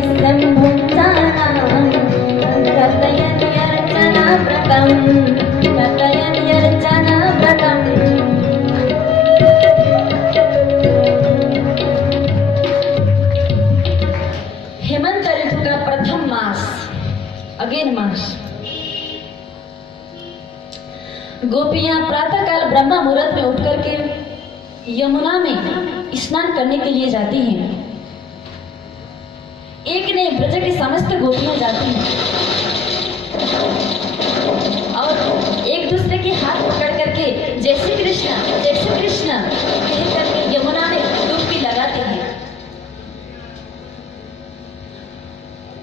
शम्भुं जानां कथयति अर्चनाव्रतं कथयति अर्चनाव्रतम्। हेमंत ऋतु का प्रथम मास, अगेन मास, गोपियां प्रातःकाल ब्रह्म मुहूर्त में उठ करके यमुना में स्नान करने के लिए जाती हैं। एक ने ब्रज की समस्त गोपियां जाती हैं और एक दूसरे के हाथ पकड़ करके जय श्री कृष्ण कह करके यमुना में डुबकी लगाते हैं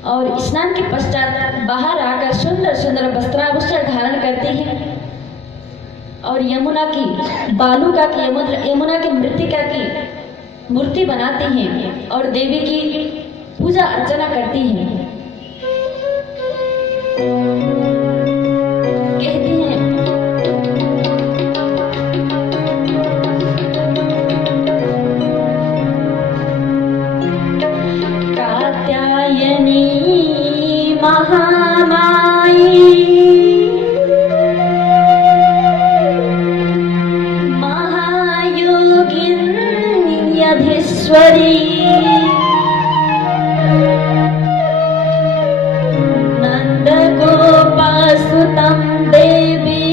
और स्नान के पश्चात बाहर आकर सुंदर सुंदर वस्त्राभूषण धारण करते हैं और यमुना की बालुका की यमुना की मृत्तिका की मूर्ति बनाते हैं और देवी की पूजा अर्चना करती हैं। कहते हैं कात्यायनी महामाई यधीश्वरी नंदगोपासुतं देवी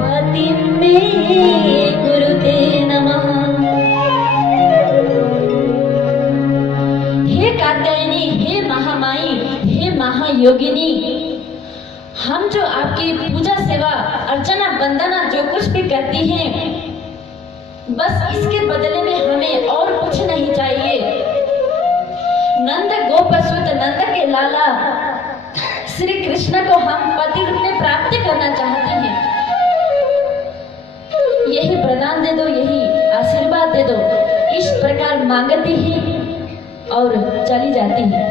पतिं मे गुरुते नमः। हे कात्यायनी, हे महामाई, हे महायोगिनी, हम जो आपकी पूजा सेवा अर्चना वंदना जो कुछ भी करती हैं, बस इसके बदले में हमें और कुछ नहीं चाहिए। नंद गोपसुत नंद के लाला श्री कृष्ण को हम पति रूप में प्राप्त करना चाहते हैं। यही वरदान दे दो, यही आशीर्वाद दे दो। इस प्रकार मांगती है और चली जाती है।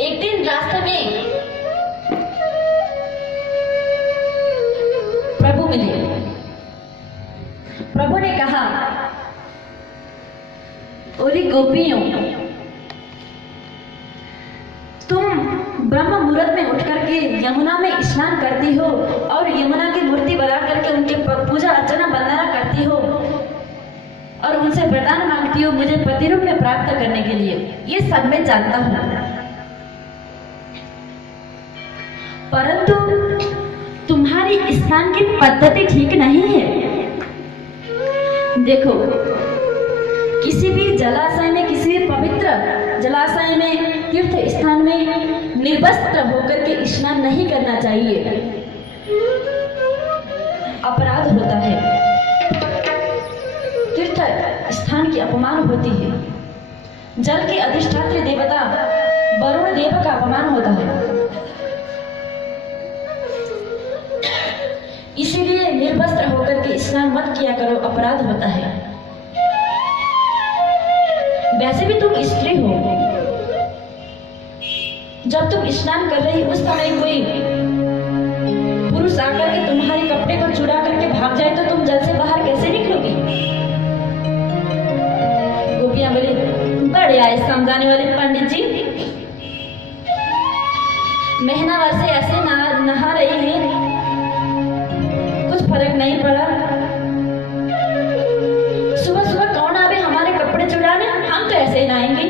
एक दिन रास्ते में प्रभु मिले। प्रभु ने कहा, ओरी गोपियों, तुम ब्रह्म मुहूर्त में उठ करके यमुना में स्नान करती हो और यमुना की मूर्ति बना करके उनकी पूजा अर्चना वंदना करती हो और उनसे वरदान मांगती हो मुझे पति रूप में प्राप्त करने के लिए। ये सब मैं जानता हूँ, परंतु तुम्हारी स्नान की पद्धति ठीक नहीं है। देखो, किसी भी जलाशय में, किसी भी पवित्र जलाशय में, तीर्थ स्थान में निर्वस्त्र होकर के स्नान नहीं करना चाहिए, अपराध होता है। तीर्थ स्थान की अपमान होती है। जल के अधिष्ठात्री देवता वरुण देव का अपमान होता है। इसीलिए निर्वस्त्र होकर के स्नान मत किया करो, अपराध होता है। वैसे भी तुम स्त्री हो, जब तुम स्नान कर रही उस समय कोई पुरुष आकर के तुम्हारे कपड़े को चुरा करके भाग जाए तो तुम जल से बाहर कैसे निकलोगी? गोपियां बोली, बड़े आए समझाने वाले पंडित जी, महीना भर से ऐसे नहा रही है, कुछ फर्क नहीं पड़ा। सुबह सुबह कौन आवे हमारे कपड़े चुराने, हम तो ऐसे ही नहाएंगे।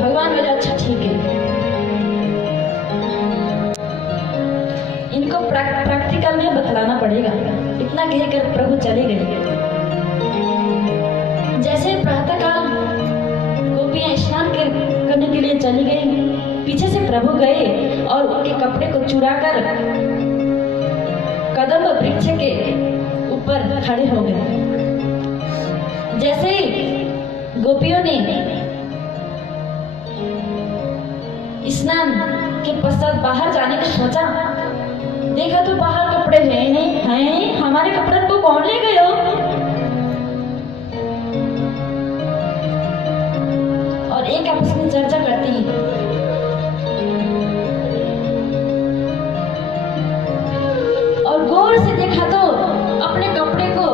भगवान बोले, अच्छा ठीक है। इनको प्रैक्टिकल में बतलाना पड़ेगा। इतना कहकर प्रभु चले गए। जैसे प्रातःकाल गोपियां स्नान करने के लिए चली गई, पीछे से प्रभु गए और उनके कपड़े को चुराकर कदम वृक्ष के ऊपर खड़े हो गए। जैसे ही गोपियों ने स्नान के पश्चात बाहर जाने का सोचा, देखा तो बाहर कपड़े हैं नहीं, हैं हमारे कपड़े को कौन ले गए हो? और एक आपस में चर्चा करती है। और गौर से देखा तो अपने कपड़े को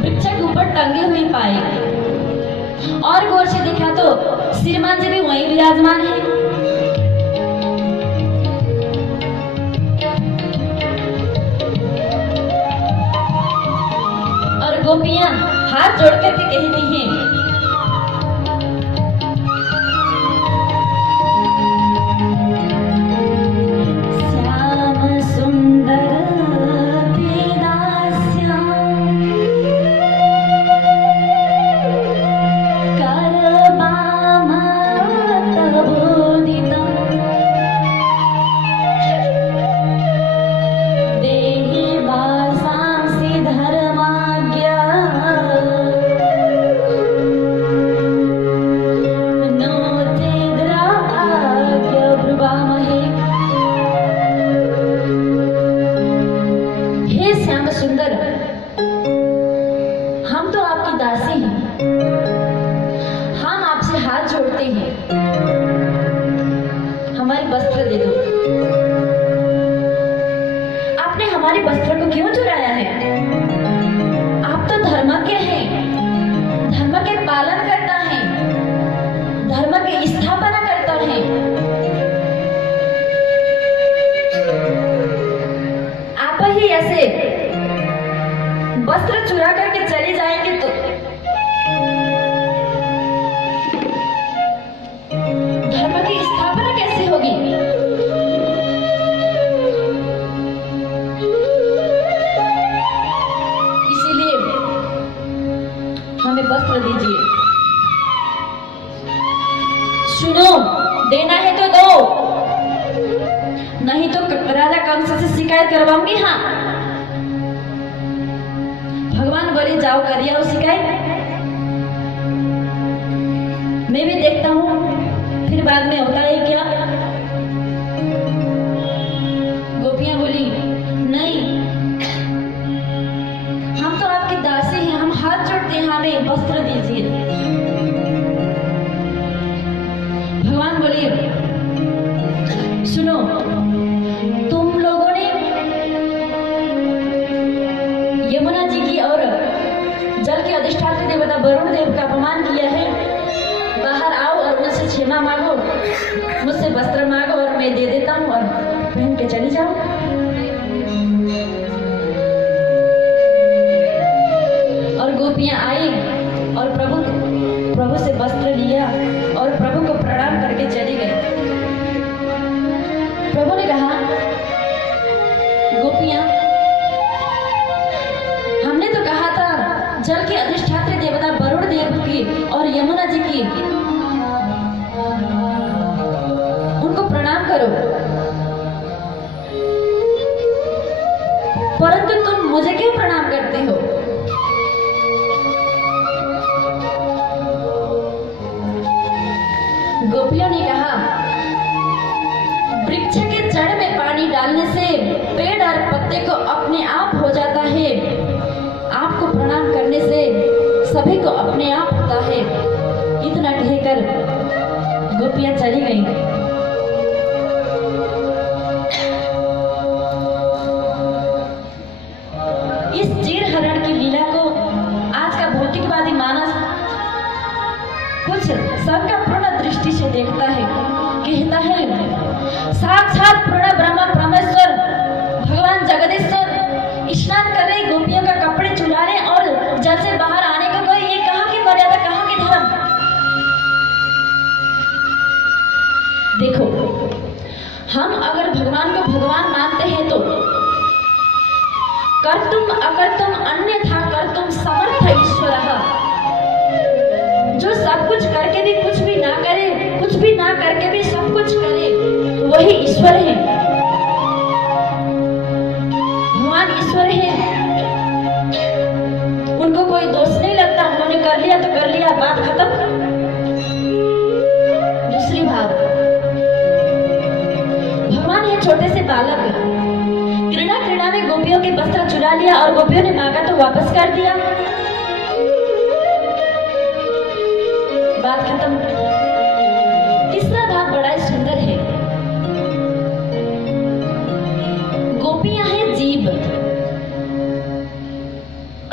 वृक्ष के ऊपर टंगे हुए पाए, और गौर से देखा तो श्रीमान जी भी वहीं विराजमान है। और गोपियां हाथ जोड़ करके कहती हैं, हमारे वस्त्र दे दो। आपने हमारे वस्त्र को क्यों चुराया है? आप तो धर्मज्ञ हैं, धर्म के पालन करता है, धर्म की स्थापना करता है। आप ही ऐसे वस्त्र चुरा करके चले जाएंगे तो धर्म की स्थापना कैसे होगी? इसीलिए हमें वस्त्र दीजिए। सुनो, देना है तो दो, नहीं तो राजा कंस से शिकायत करवाऊंगी। हाँ, भगवान बोले जाओ करिए और शिकायत, मैं भी देखता हूं फिर बाद में होता है क्या। गोपियां बोली नहीं, हम तो आपके दासी हैं, हम हाथ जोड़ते हैं, हमें वस्त्र दीजिए। भगवान बोले सुनो, तुम लोगों ने यमुना जी की और जल के अधिष्ठात्री देवता वरुण देव का अपमान किया है। बाहर आओ और मुझसे क्षमा मांगो, मुझसे वस्त्र मांगो और मैं दे देता हूँ और पहन के चली जाओ। और गोपियां आई और प्रभु से वस्त्र लिया और प्रभु को प्रणाम करके चली गई। प्रभु ने कहा, गोपियां, हमने तो कहा था जल के अधिष्ठात्री देवता वरुण देव की और यमुना जी की उनको प्रणाम करो, परंतु तुम मुझे क्यों प्रणाम करते हो? गोपियों ने कहा, वृक्ष के जड़ में पानी डालने से पेड़ और पत्ते को अपने आप हो जाता है, आपको प्रणाम करने से सभी को अपने आप होता है। इतना कहकर गोपियां चली गईं। इस चीर हरण की लीला को आज का भौतिकवादी मानस कुछ संकल्पपूर्ण दृष्टि से देखता है, कहता है साक्षात पूर्ण ब्रह्म परमेश्वर भगवान जगदीश्वर स्नान कर रहे गोपियों का कपड़े चुरा रहे और जल से बाहर आने को कोई, ये कहाँ की मर्यादा, कहाँ की धर्म? देखो, हम अगर भगवान को भगवान मानते हैं तो कर्तुम अकर्तुम अन्यथा कर्तुम समर्थ ईश्वर, जो सब कुछ करके भी कुछ भी ना करे, कुछ भी ना करके भी सब कुछ करे, वही ईश्वर है। भगवान ईश्वर है, उनको कोई दोष नहीं लगता, उन्होंने कर लिया तो कर लिया, बात खत्म। दूसरी बात, भगवान है छोटे से बालक, क्रीड़ा में गोपियों के वस्त्र चुरा लिया और गोपियों ने मांगा तो वापस कर दिया, बात खत्म। तीसरा भाग बड़ा ही सुंदर है। गोपियां हैं जीव,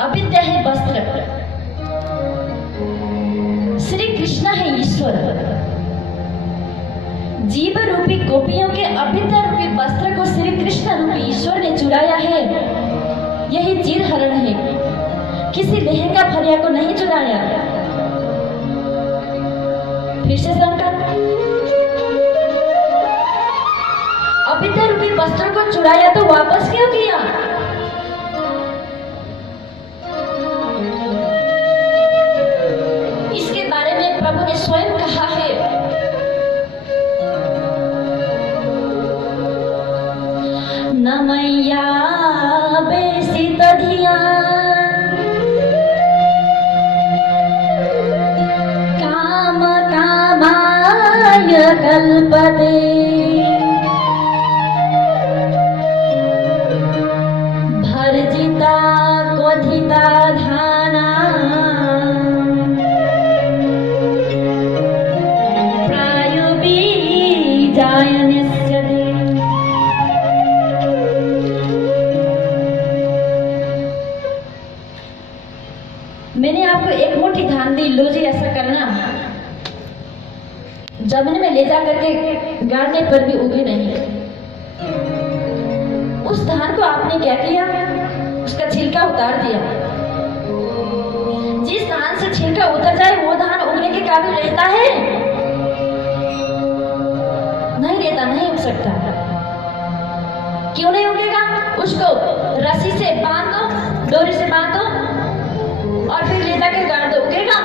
अविद्या है वस्त्र, श्री कृष्ण है ईश्वर। जीव रूपी गोपियों के अविद्या रूपी वस्त्र को श्री कृष्ण रूपी ईश्वर ने चुराया है। यही चीर हरण है, किसी लहंगा फरिया को नहीं चुराया। फिर से शंका, अविद्या रूपी वस्त्र को चुराया तो वापस क्यों किया? इसके बारे में प्रभु ने स्वयं कहा है, न मैया बेसित धियान काम कामाय कल्पते भर्जिता क्वथिता धाना मैंने आपको एक मुट्ठी धान दी, लो जी ऐसा करना। जमीन में ले जा करके गाड़ने पर भी उगे नहीं। उस धान को आपने क्या किया? उसका छिलका उतार दिया। जिस धान से छिलका उतर जाए वो धान उगने के काबिल रहता है? नहीं रहता, नहीं उग सकता। क्यों नहीं उगेगा? उसको रस्सी से बांध दो, डोरी से बांध दो और फिर ले जाकर गाड़ दो, उगेगा?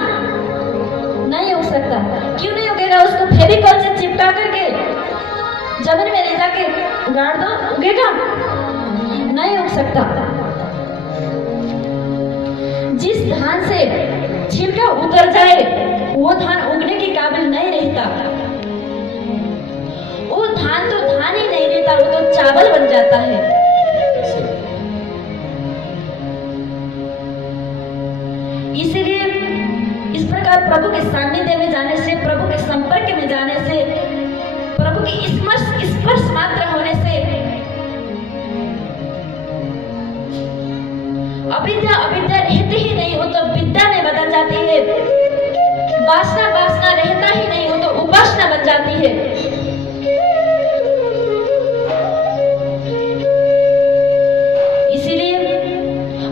नहीं उग सकता। क्यों नहीं उगेगा? उसको फेविकॉल से चिपका करके जमीन में ले जाके गाड़ दो, उगेगा? नहीं उग सकता। जिस धान से छिलका उतर जाए वो धान उगने के काबिल नहीं रहता। वो धान तो धान ही नहीं रहता, वो तो चावल बन जाता है। इसीलिए इस प्रकार प्रभु के सानिध्य में जाने से, प्रभु के संपर्क में जाने से, प्रभु की स्पर्श मात्र होने से अविद्या अविद्या रहती ही नहीं हो तो विद्या में बदल जाती है। वासना वासना रहता ही नहीं हो तो उपासना बन जाती है।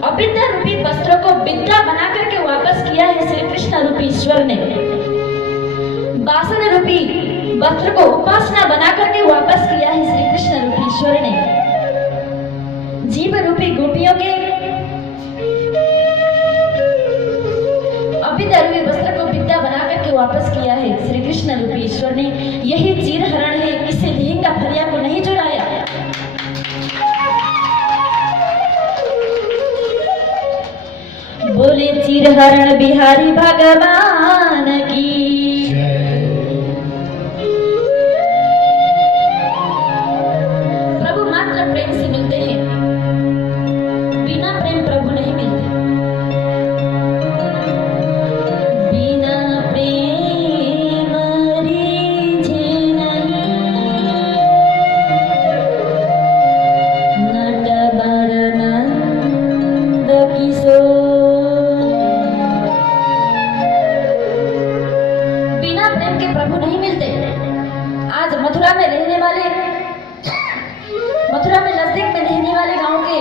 अविद्या रूपी वस्त्रों को विद्या बना करके वापस किया है श्री कृष्ण रूपी ईश्वर ने। वासना रूपी वस्त्र को उपासना बना करके वापस किया है श्री कृष्ण रूपी ईश्वर ने। जीव रूपी गोपियों के अविद्या रूपी वस्त्र को विद्या बना करके वापस किया है श्री कृष्ण रूपी ईश्वर ने। यही चीर हरण है, इसे लहंगा फरिया को नहीं चुराया। बोले चीर हरण बिहारी भगवान की। प्रभु मात्र प्रेम से मिलते हैं, बिना प्रेम प्रभु नहीं मिलते। बिना प्रेम रीझे नहीं, नट बर नंद किशोर। प्रभु नहीं मिलते। आज मथुरा में रहने वाले, मथुरा में नजदीक में रहने वाले गांव के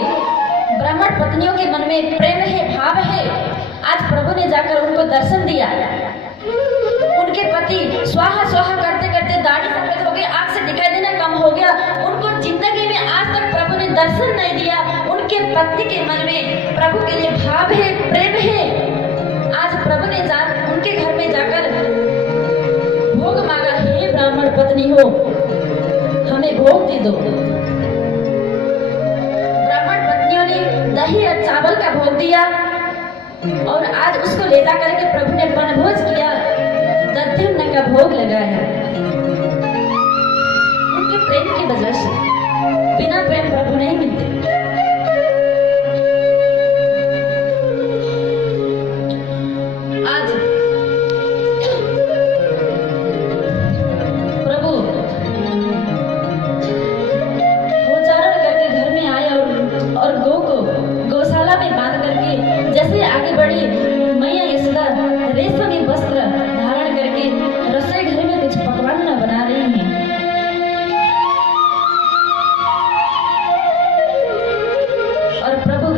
ब्राह्मण पत्नियों के मन में प्रेम है, भाव है। आज प्रभु ने जाकर उनको दर्शन दिया। उनके पति स्वाहा स्वाहा करते करते दाढ़ी सफेद हो गई, आंख से दिखाई देना कम हो गया। उनको जिंदगी में आज तक प्रभु ने दर्शन नहीं दिया। उनके पति के मन में प्रभु के लिए भाव है, प्रेम है। आज प्रभु ने उनके घर में जाकर भोग मांगा, हे ब्राह्मण पत्नी हो, हमें भोग दे दो। ब्राह्मण पत्नियों ने दही और चावल का भोग दिया और आज उसको ले जा करके प्रभु ने वनभोज किया, दध्यन्न का भोग लगाया। उनके प्रेम की वजह से। बिना प्रेम प्रभु नहीं मिलते। आज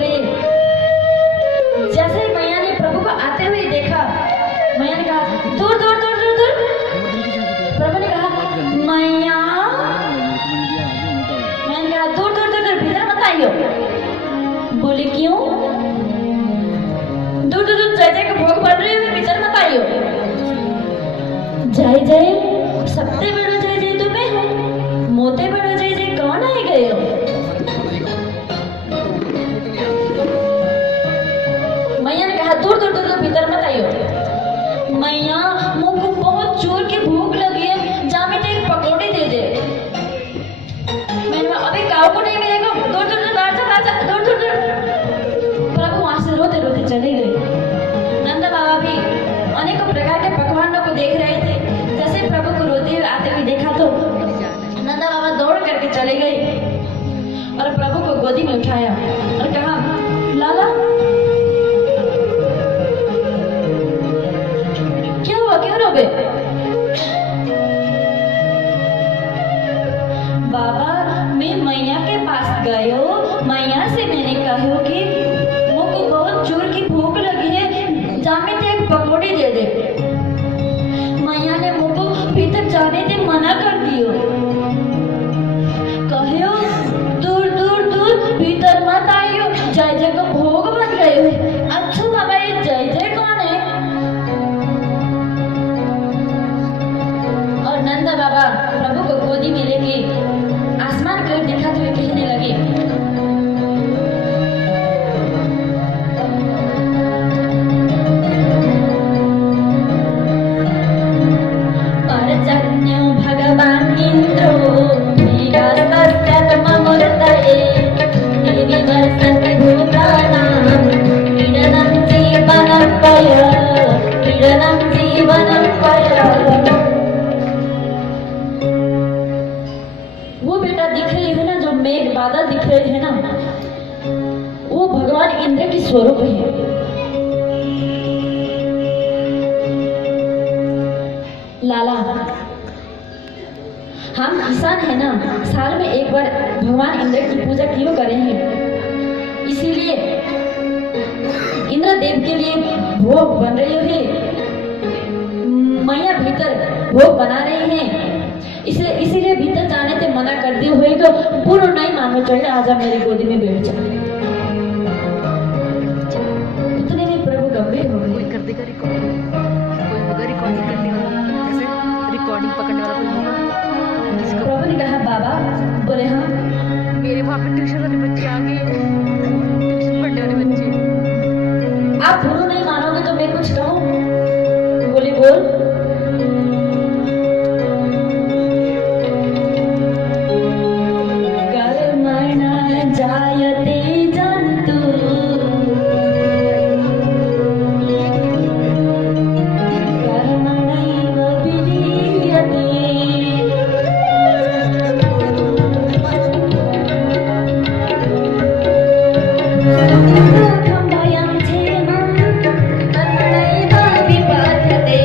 हुए। जैसे ही मैया ने प्रभु को आते हुए देखा, मैया ने कहा दूर दूर दूर दूर दूर। प्रभु ने कहा मैया, मैंने कहा दूर दूर दूर दूर, भीतर मत आइयो। बोले क्यों? दूर दूर दूर जय जय के भोग बन रहे हुए, भीतर मत आइयो। जय जय सबसे बड़ा जय जय तुम्हें हो, मोते बड़ा जय जय कौन आए गए हो? मैया ने कहा दूर दूर दूर दूर, भीतर मत आइयो। मैया मुंह को बहुत जोर की भूख लगी है, जामे तो एक पकौड़ी दे दे। मैंने कहा अबे काऊ को नहीं मिलेगा, दूर दूर दूर बाहर जा, दूर दूर दूर। प्रभु वहां से रोते रोते चले गए। नंद बाबा भी अनेकों प्रकार के पकवानों को देख रहे थे। जैसे प्रभु को रोते हुए आते हुए देखा तो नंदा बाबा दौड़ करके चले गए और प्रभु को गोदी में उठाया और कहा लाला क्या हुआ, क्यों रोगे? बाबा मैं मैया के पास गयो, मैया से मैंने कहो कि मुझको बहुत जोर की भूख लगी है, जामे तो एक पकौड़ी दे दे। मैया ने मुझको भीतर जाने से मना कर दियो, कहो दूर दूर दूर भीतर मत आइयो, जय जय को भोग बन गए हुए। अच्छा बाबा ये जय जय कौन है? और नंदा बाबा प्रभु को गोदी में लेके आसमान की ओर दिखाते हुए कहने लगे परजन्यो भगवान इंद्रो मेघस्तस्यत्ममूर्तये देवी वर्षन्ति भूतानां क्रीडनं जीवनं पय, क्रीडनं जीवनं पय। वो बेटा दिख रही है ना, जो मेघ बादल दिख रहे हैं ना, वो भगवान इंद्र की स्वरूप है। लाला हम किसान है ना, साल में एक बार भगवान इंद्र की पूजा क्यों करें हैं? इसीलिए इंद्र देव के लिए भोग बन रहे हैं, मैया भीतर भोग बना रहे हैं, इसीलिए भीतर जाने से मना कर दिए हुए तो पूर्ण नहीं मानो चाहिए, आजा मेरी गोदी में बैठ जा। इतने में प्रभु गंभीर हो गए। कोई कर देगा रिकॉर्डिंग, कोई होगा रिकॉर्डिंग करने वाला, जैसे रिकॉर्डिंग पकड़ने वाला कोई होगा। प्रभु ने कहा बाबा, बोले हाँ। मेरे वहाँ पे ट्यूशन वाले बच्चे आ गए, ट्यूशन पढ़ने वाले बच्चे। आप पूर्ण नहीं मानोगे तो मैं कुछ कहूँ? बोले बोल। जायते जंतु कर्मणैव विलीयते, सुखं भयं क्षेमं कर्मणैव विपद्यते।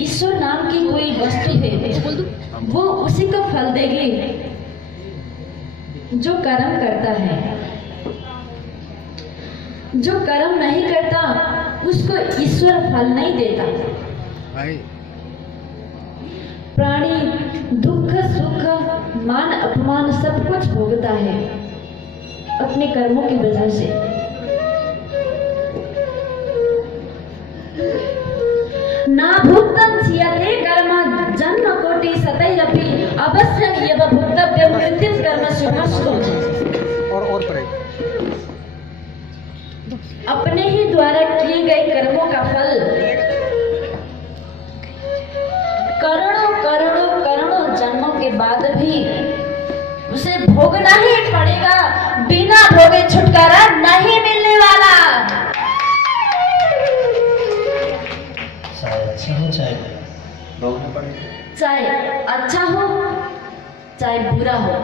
ईश्वर नाम की कोई वस्तु है, वो उसी को फल देगी जो कर्म करता है। जो कर्म नहीं करता उसको ईश्वर फल नहीं देता। प्राणी दुख सुख मान अपमान सब कुछ भोगता है अपने कर्मों की वजह से। ना भुक्तं क्रियते कर्म जन्म कोटि सतैरपि अवश्यं एव भुक्तव्यं मृत्युं कर्म सुभाष सोच और पढ़े। अपने ही द्वारा किए गए कर्मों का फल करोड़ों करोड़ों करोड़ों जन्मों के बाद भी उसे भोगना ही पड़ेगा, बिना भोगे छुटकारा नहीं मिलने वाला। चाहे अच्छा हो चाहे भोगना पड़े। चाहे अच्छा हो चाहे बुरा हो,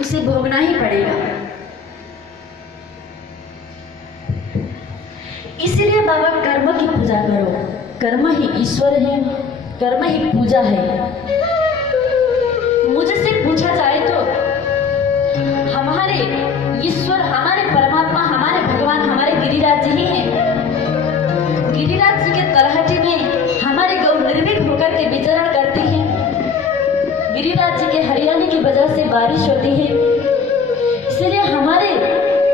उसे भोगना ही पड़ेगा। इसलिए बाबा कर्म की पूजा करो। कर्म ही ईश्वर है, कर्म ही पूजा है। मुझसे पूछा जाए तो हमारे ईश्वर, हमारे परमात्मा, हमारे भगवान, हमारे गिरिराज जी ही हैं। गिरिराज जी के तलहटी में हमारे गौ निर्भीक होकर के विचरण करती है। गिरिराज जी के हरियाली की वजह से बारिश होती है। इसलिए हमारे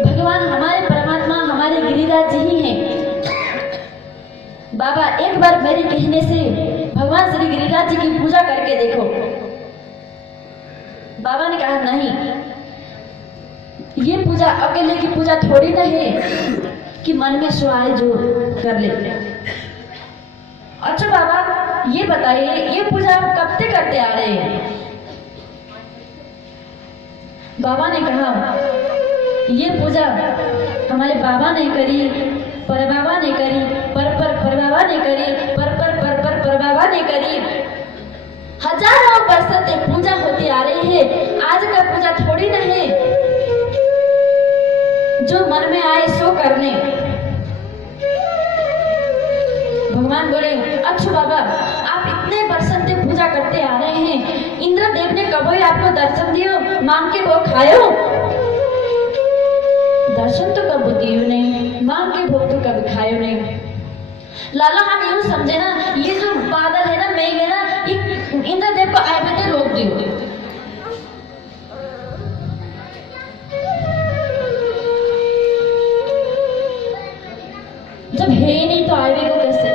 भगवान, हमारे परमात्मा, हमारे गिरिराज जी ही हैं। बाबा एक बार मेरे कहने से भगवान श्री गिरिराज जी की पूजा करके देखो। बाबा ने कहा नहीं, ये पूजा अकेले की पूजा थोड़ी ना है कि मन में सुआए जो कर ले। अच्छा बाबा ये बताइए, ये पूजा आप कब से करते आ रहे हैं? बाबा ने कहा ये पूजा हमारे बाबा ने करी, पर बाबा ने करी, पर बाबा ने करी, पर बाबा ने करी। हजारों वर्षों से पूजा होती आ रही है। आज का पूजा थोड़ी ना है जो मन में आए सो करने। भगवान बोले अच्छा बाबा, आप इतने वर्षों से पूजा करते आ रहे हैं, इंद्रदेव ने कभी आपको दर्शन दियो, मांग के वो खायो? दर्शन तो कब दियो नहीं, मांग के भोग तो कभी खायो नहीं। लाला हम यूं समझे ना, ये जो बादल है ना, मेघ है ना, ये इंद्रदेव को आए हुए रोक दियो। जब है ही नहीं तो आए को कैसे?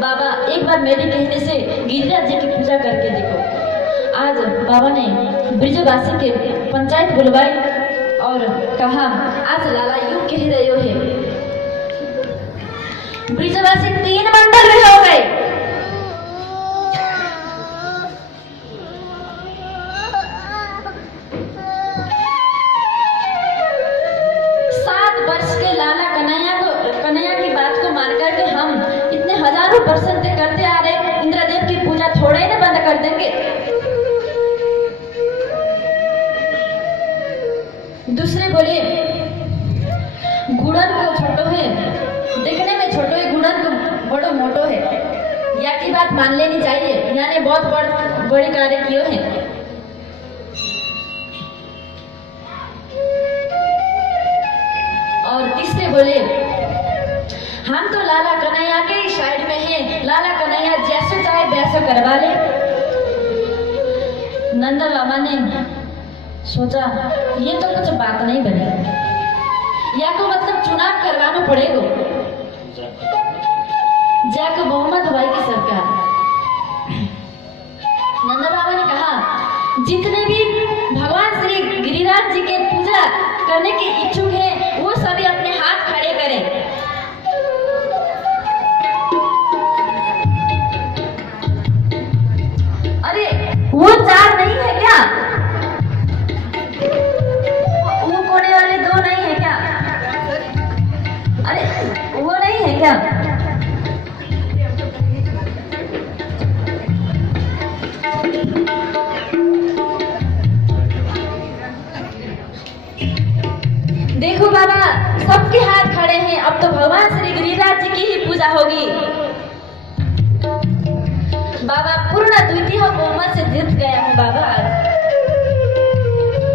बाबा एक बार मेरे कहने से गिरिराज जी की पूजा करके देखो। आज बाबा ने ब्रिजवासी के पंचायत बुलवाई और कहा आज लाला यूं कह रहे हो है। ब्रिजवासी 3 मंडल में हो गए। कन्हैया की बात को मानकर के हम इतने हजारों वर्षों से करते आ रहे, इंद्रदेव की पूजा थोड़े ही ना बंद कर देंगे। दूसरे बोले गुड़न को छोटो है, देखने में छोटो है, गुड़न को बड़ो मोटो है। या की बात मान लेनी चाहिए, यानी बहुत बड़ी कार्य किए हैं। और तीसरे बोले हम तो लाला कन्हैया के ही साइड में हैं, लाला कन्हैया जैसे चाहे वैसे करवा ले। नंदा बाबा ने सोचा ये तो कुछ बात नहीं बनी, या को मतलब चुनाव करवाना पड़ेगा, जाकर बहुमत भाई की सरकार। नंदा बाबा ने कहा जितने भी भगवान श्री गिरिराज जी के पूजा करने के इच्छुक हैं वो सभी अपने हाथ खड़े करें। अरे वो 4 नहीं है क्या? वो कोने वाले 2 नहीं है क्या? अरे वो नहीं है क्या? देखो बाबा सबके हाथ खड़े हैं, अब तो भगवान श्री गिरिराज जी की ही पूजा होगी। बाबा पूर्ण द्वितीय बहुमत से जीत गया हूँ बाबा आज।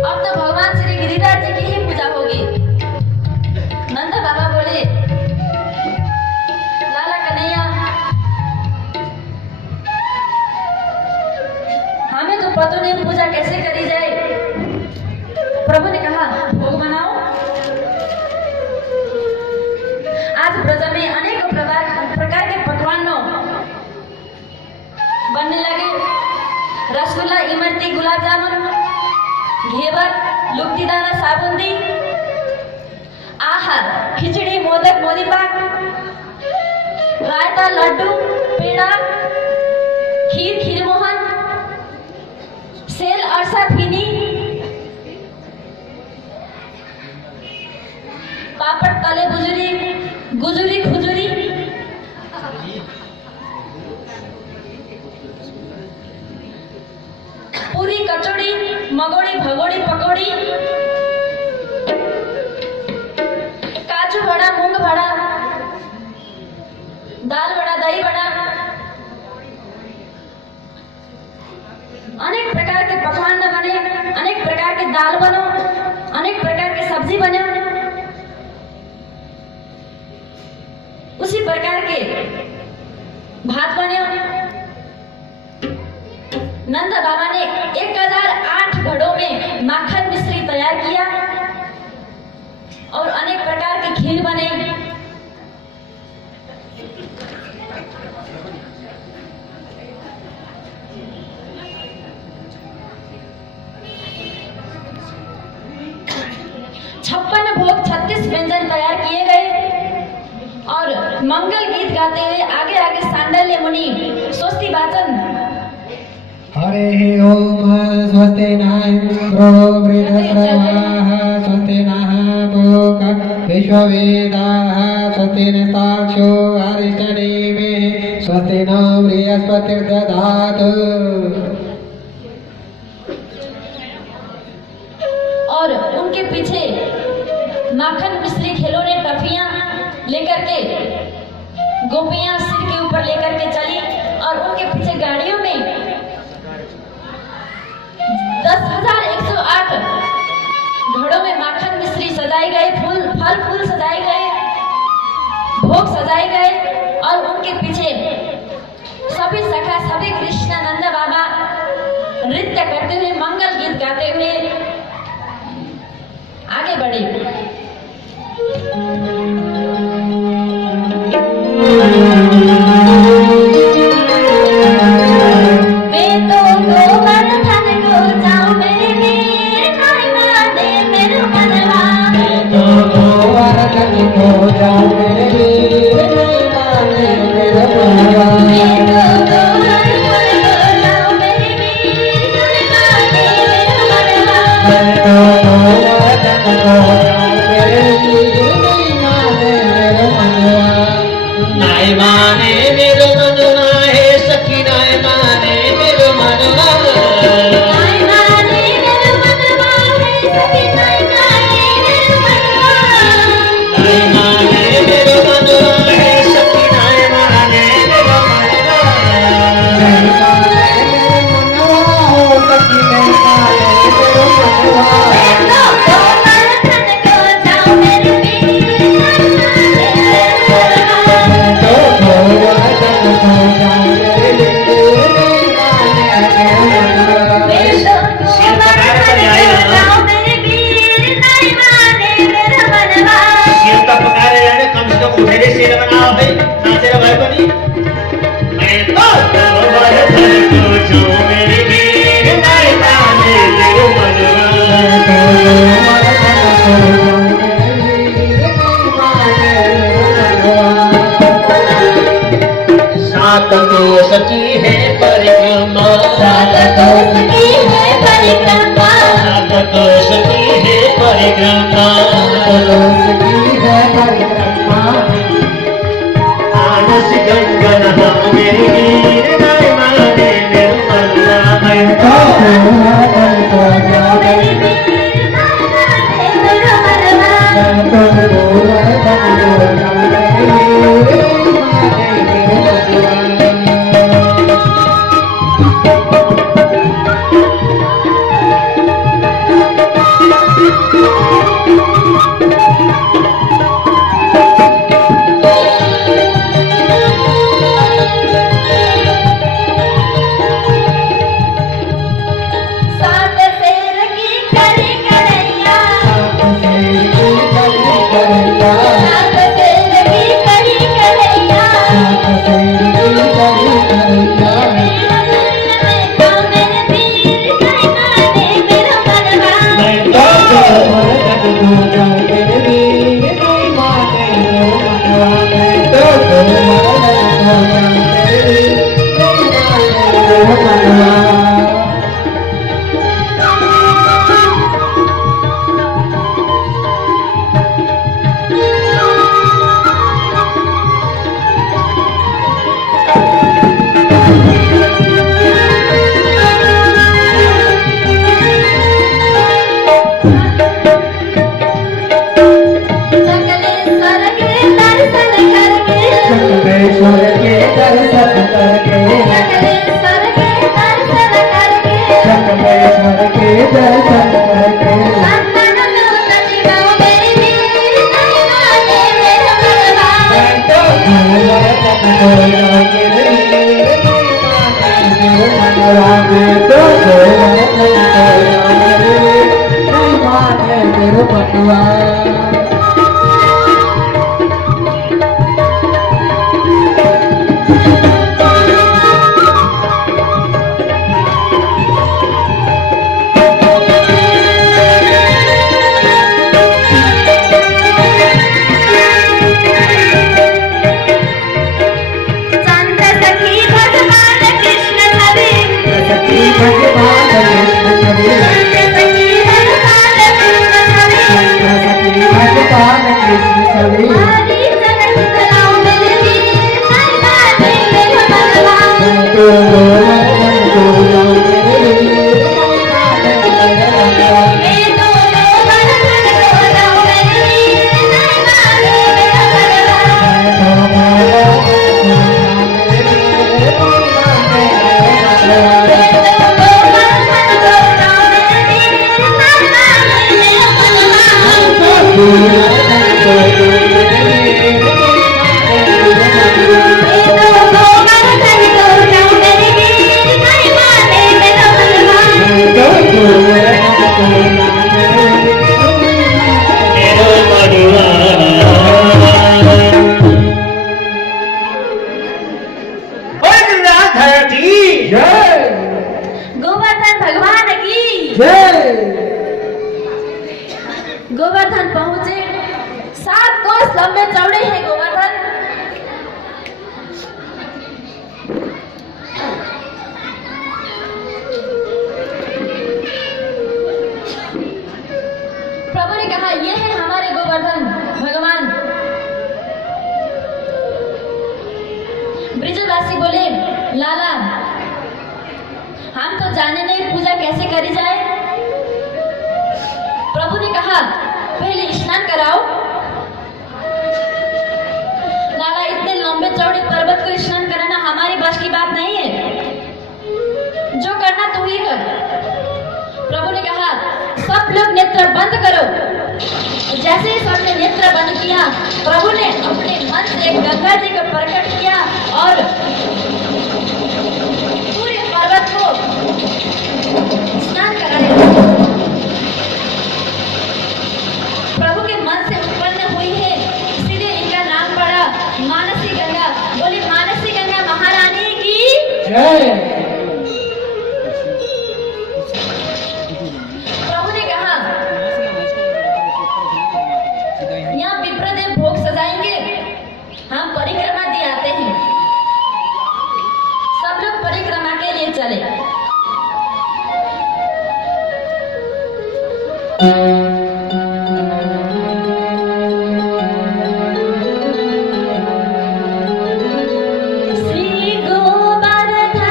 अब तो भगवान श्री गिरिराज जी की ही पूजा होगी। नंदा बाबा बोले लाला कन्हैया हमें तो पता नहीं पूजा कैसे करी जाए। प्रभु ने कहा भोग बनाओ। आज ब्रज में अनेक प्रकार के पकवानों बनने लगे, रसगुल्ला, इमरती, गुलाब जामुन। घेवर लुगदीदाना साबुन दी, आहार खिचड़ी मोदक मोदी पाक, रायता लड्डू पेड़ा खीर खीरमोहन सेल अरसा फीनी पापड़ तले बुजुरी गुजुरी खुजुरी पूरी कचौड़ी मगोड़ी भगोड़ी पकौड़ी काजू बड़ा मूंग बड़ा दाल बड़ा दही बड़ा अनेक प्रकार के पकवान न बने, अनेक प्रकार के दाल बनो, अनेक प्रकार के सब्जी बने, उसी प्रकार के भात बने। नंद बाबा ने 1008 घड़ों में माखन मिश्री तैयार किया और अनेक प्रकार की खीर बने। छप्पन भोग 36 व्यंजन तैयार किए गए और मंगल गीत गाते हुए आगे आगे सांडल्य मुनि स्वस्ति वाचन। हरे ओम स्वस्ति न इंद्रो वृद्धश्रवाः स्वस्ति नः पूषा विश्ववेदाः स्वस्ति नस्ताक्षो अरिष्टनेमिः स्वस्ति नो बृहस्पतिर्दधातु। और उनके पीछे माखन मिश्री खिलौने टफियां लेकर के गोपियां सिर के ऊपर लेकर के चली और उनके पीछे गाड़ियों में 10,108 घड़ों में माखन मिश्री सजाए गए, फल फूल सजाए गए, भोग सजाए गए और उनके पीछे सभी सखा सभी कृष्ण नंद बाबा नृत्य करते हुए मंगल गीत गाते हुए आगे बढ़े। गोवर्धन पहुंचे। 7 कोस लंबे चौड़े हैं गोवर्धन। प्रभु ने कहा ये है हमारे गोवर्धन भगवान। ब्रिजवासी बोले लाला हम तो जाने नहीं पूजा कैसे करी जाए। प्रभु ने कहा पहले स्नान कराओ। लाला इतने लंबे चौड़े पर्वत को स्नान कराना हमारी बस की बात नहीं है, जो करना तू ही कर। प्रभु ने कहा सब लोग नेत्र बंद करो। जैसे ही सबने नेत्र बंद किया प्रभु ने अपने मन से गंगा जी को प्रकट किया और पूरे पर्वत को स्नान कराने लगे। प्रभु के मन से उत्पन्न हुई है इसीलिए इनका नाम पड़ा मानसी गंगा। बोली मानसी गंगा महारानी की जय। प्रभु ने कहा यहाँ विप्रदेव भोग सजाएंगे, हम परिक्रमा दिए आते हैं। सब लोग परिक्रमा के लिए चले। श्री गोवर्धन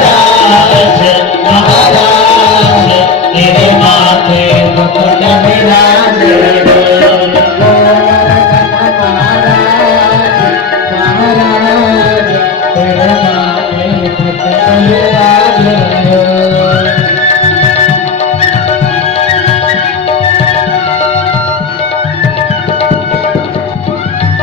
महाराज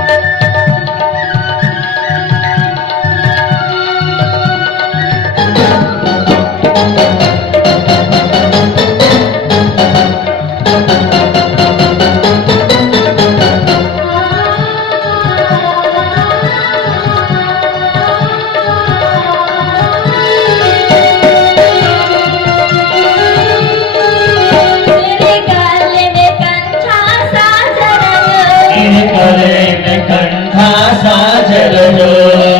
करे कंठा साजर हो,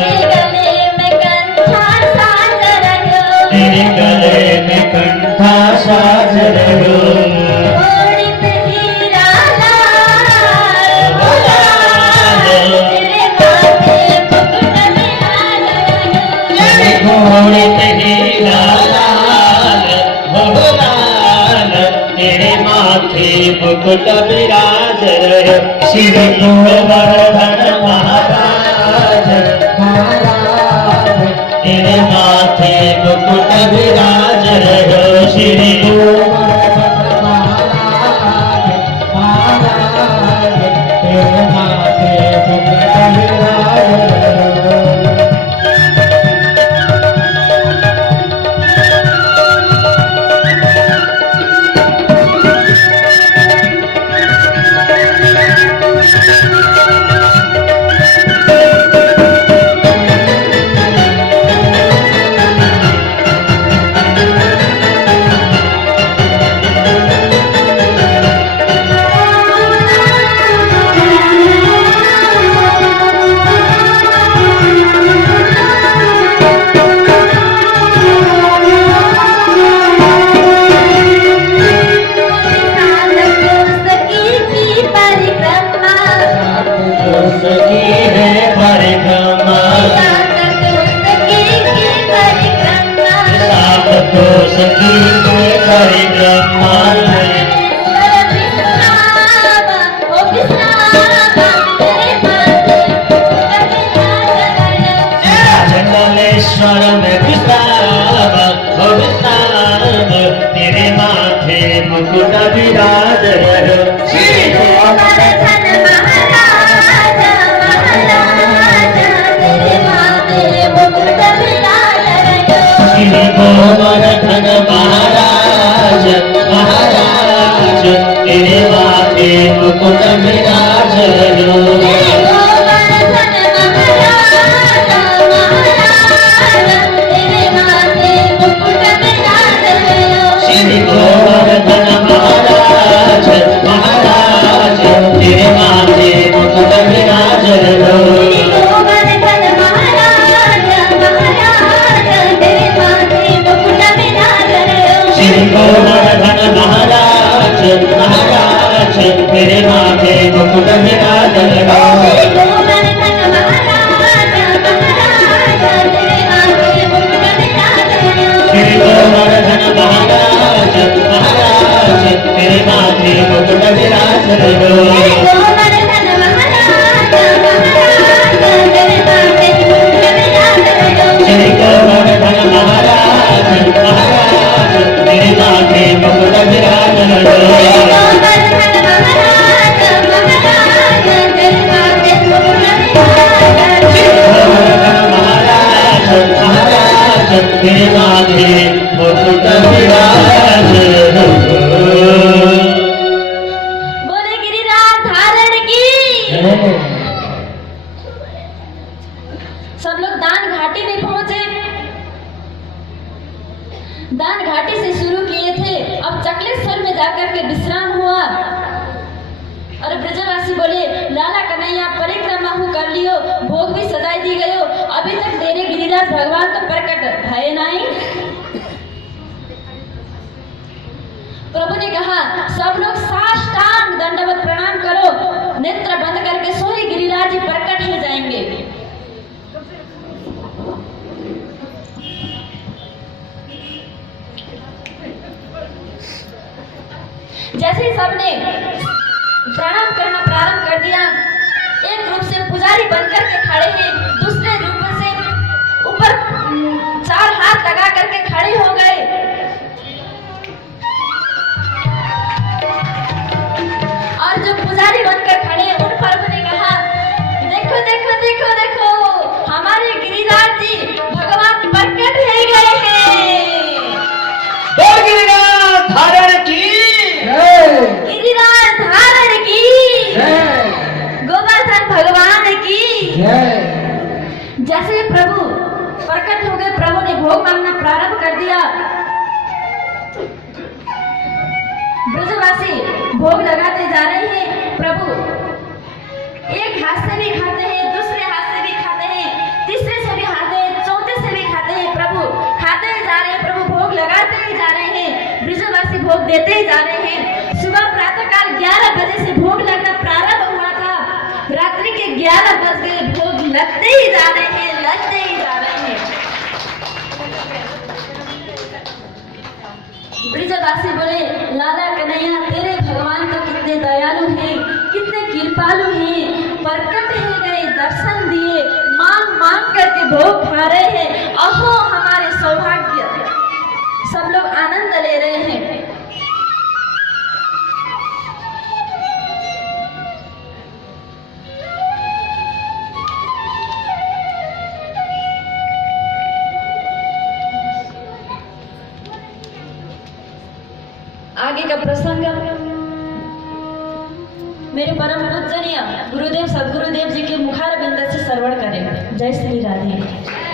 तेरे गले में कंठा साजर हो, तेरे गले में कंठा साजर हो, घोड़ित हीरा लाल हो लाल, तेरे माथे मुकुट विराजमान हो। तेरे घोड़ित हीरा लाल हो लाल, तेरे माथे मुकुट विराज रहे, श्री गोवर्धन महाराज महाराज तेरे माथे मुकुट विराज रहे, श्री गोवर्धन महाराज महाराज तेरे माथे मुकुट विराज सकी है परिक्रमा, सात को सकी है परिक्रमा, जंगलेश्वर में विश्राम हो विश्राम, तेरे माथे मुकुट विराज रहे, श्री गोवर्धन महाराज महाराज तेरे माथे मुकुट विराज रहे। श्री गोवर्धन महाराज महाराज तेरे माथे मुकुट विराज रहे, गोवर्धन महाराज महाराज तेरे माथे मुकुट विराज रहे। श्री गोवर्धन महाराज महाराज तेरे माथे मुकुट विराज रहे, गोवर्धन महाराज महाराज तेरे माथे मुकुट विराज रहे। श्री गोवर्धन महाराज महाराज तेरे माथे मुकुट विराज रहे, गोवर्धन महाराज महाराज तेरे माथे मुकुट विराज रहे। श्री गोवर्धन महाराज महाराज तेरे माथे मुकुट विराज रहे, गोवर्धन महाराज महाराज तेरे माथे मुकुट विराज रहे। श्री गोवर्धन महाराज महाराज तेरे माथे मुकुट विराज रहे, गोवर्धन महाराज महाराज तेरे माथे मुकुट विराज रहे। गोवर्धन महाराज महाराज तेरे माथे मुकुट विराज रहे। बोले गिरिराज धारण की। सब लोग दान घाटी में पहुंचे। दान घाटी से शुरू किए थे, अब चकलेश्वर में जाकर के विश्राम हुआ। और ब्रजवासी बोले लाला कन्हैया परिक्रमा हो कर लियो, भोग भी सजाई दी गयो, अभी तक तेरे गिरिराज भगवान तो प्रकट भय नहीं। प्रभु ने कहा सब लोग साष्टांग दंडवत प्रणाम करो, नेत्र बंद करके सोई गिरिराज जी प्रकट हो जाएंगे। जैसे ही सबने प्रणाम करना प्रारंभ कर दिया, एक रूप से पुजारी बनकर के खड़े हैं, दूसरे रूप से ऊपर चार हाथ लगा करके खड़े हो गए। और जो पुजारी बनकर खड़े उन प्रभु ने कहा देखो देखो देखो देखो हमारे गिरिराज जी भगवान प्रकट हो गए हैं। गिरिराज धारण की, गिरिराज धारण की, गोवर्धन भगवान की। जैसे प्रभु प्रकट हो गए, प्रभु ने भोग मांगना प्रारंभ कर दिया। देते ही जा रहे हैं। सुबह प्रातःकाल 11 बजे से भोग लगना प्रारंभ हुआ था, रात्रि के 11 बज गए, भोग लगते ही जा रहे हैं, लगते ही जा रहे हैं। ब्रिजवासी बोले, लाला कन्हैया तेरे भगवान तो कितने दयालु हैं, कितने कृपालु हैं, प्रकट है गए, दर्शन दिए, मांग मांग करके भोग खा रहे हैं। अहो हमारे सौभाग्य, सब लोग आनंद ले रहे हैं। आगे का प्रसंग मेरे परम पूजनीय गुरुदेव सदगुरुदेव जी के मुखार बिंद से श्रवण करें। जय श्री राधे।